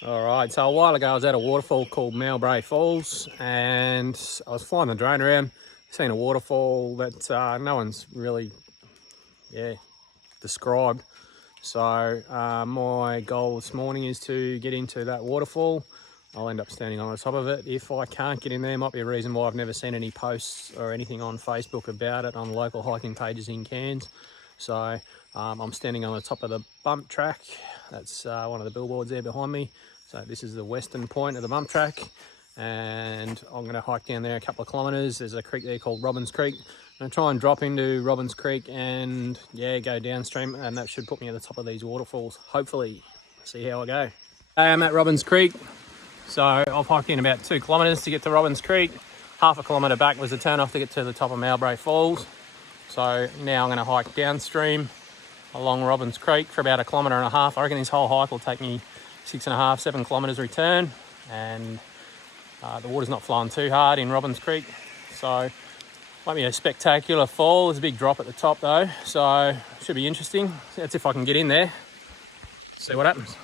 Alright, so a while ago I was at a waterfall called Mowbray Falls and I was flying the drone around, seen a waterfall that no one's really described. So my goal this morning is to get into that waterfall. I'll end up standing on the top of it. If I can't get in there, might be a reason why I've never seen any posts or anything on Facebook about it on local hiking pages in Cairns. So I'm standing on the top of the bump track. That's one of the billboards there behind me. So this is the western point of the bump track, and I'm going to hike down there a couple of kilometres. There's a creek there called Robbins Creek. I'm going to try and drop into Robbins Creek and go downstream, and that should put me at the top of these waterfalls. Hopefully, see how I go. I'm at Robbins Creek, so I've hiked in about 2 kilometres to get to Robbins Creek. Half a kilometre back was the turn off to get to the top of Mowbray Falls. So now I'm going to hike downstream along Robbins Creek for about 1.5 kilometres. I reckon this whole hike will take me 6.5, 7 kilometres return, and the water's not flowing too hard in Robbins Creek, so might be a spectacular fall. There's a big drop at the top though, so should be interesting. That's if I can get in there. See what happens.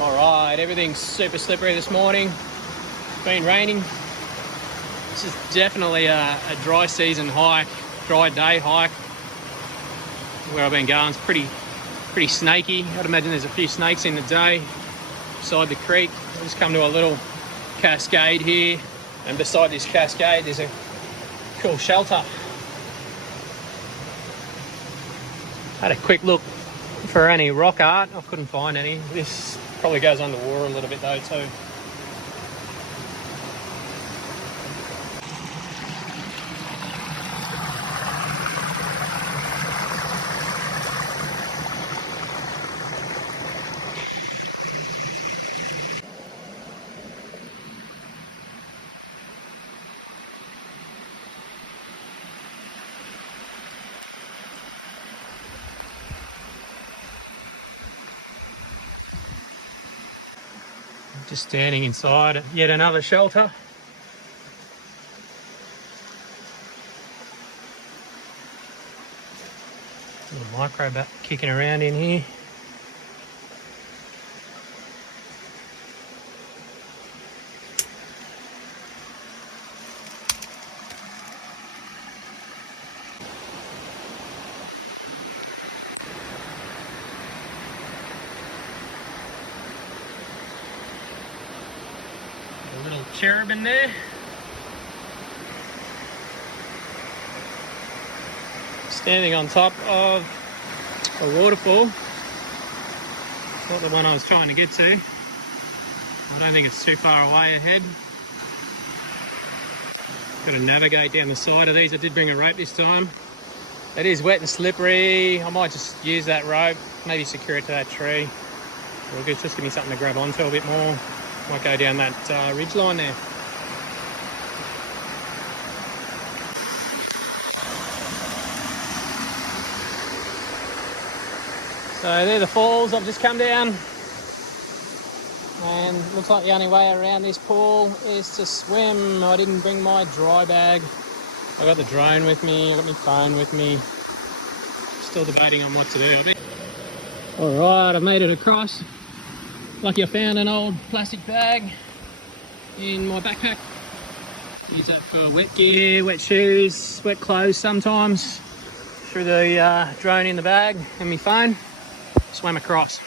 All right, everything's super slippery this morning. It's been raining. This is definitely a dry season hike, dry day hike. Where I've been going, it's pretty snaky. I'd imagine there's a few snakes in the day beside the creek. I've just come to a little cascade here, and beside this cascade there's a cool shelter. Had a quick look for any rock art. I couldn't find any. This probably goes underwater a little bit though too. Just standing inside yet another shelter. Little microbat kicking around in here. A little cherub in there. Standing on top of a waterfall. It's not the one I was trying to get to. I don't think it's too far away ahead. Got to navigate down the side of these. I did bring a rope this time. It is wet and slippery. I might just use that rope, maybe secure it to that tree. Or just give me something to grab onto a bit more. Might go down that ridge line there. So they're the falls I've just come down, and looks like the only way around this pool is to swim. I didn't bring my dry bag. I got the drone with me, I got my phone with me. Still debating on what to do. Alright, I've made it across. Lucky I found an old plastic bag in my backpack. Use that for wet gear, wet shoes, wet clothes sometimes. Threw the drone in the bag and my phone. Swam across.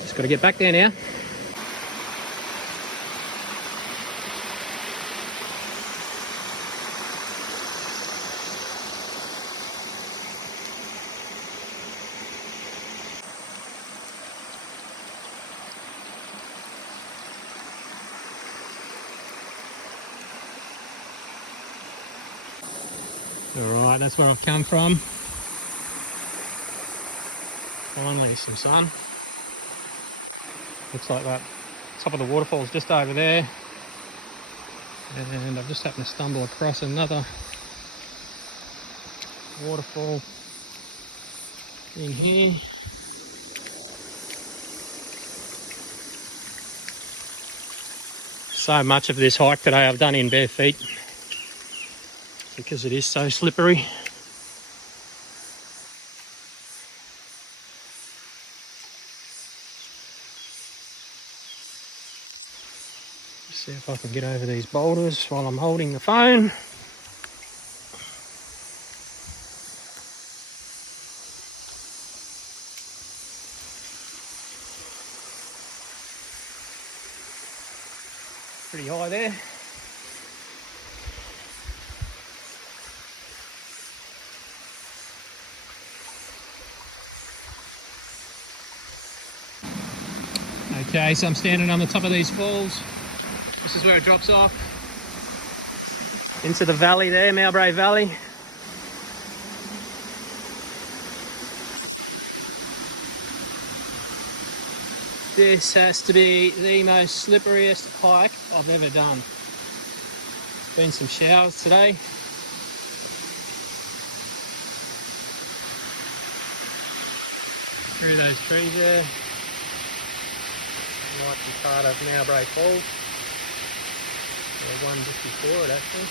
Just got to get back there now. Alright, that's where I've come from. Finally some sun. Looks like that top of the waterfall is just over there. And I've just happened to stumble across another waterfall in here. So much of this hike today I've done in bare feet because it is so slippery. See if I can get over these boulders while I'm holding the phone. Pretty high there. Okay, so I'm standing on the top of these falls. This is where it drops off into the valley there, Mowbray Valley. This has to be the most slipperiest hike I've ever done. Been some showers today. Through those trees there. Might be part of Mowbray Falls. Or one just before it actually.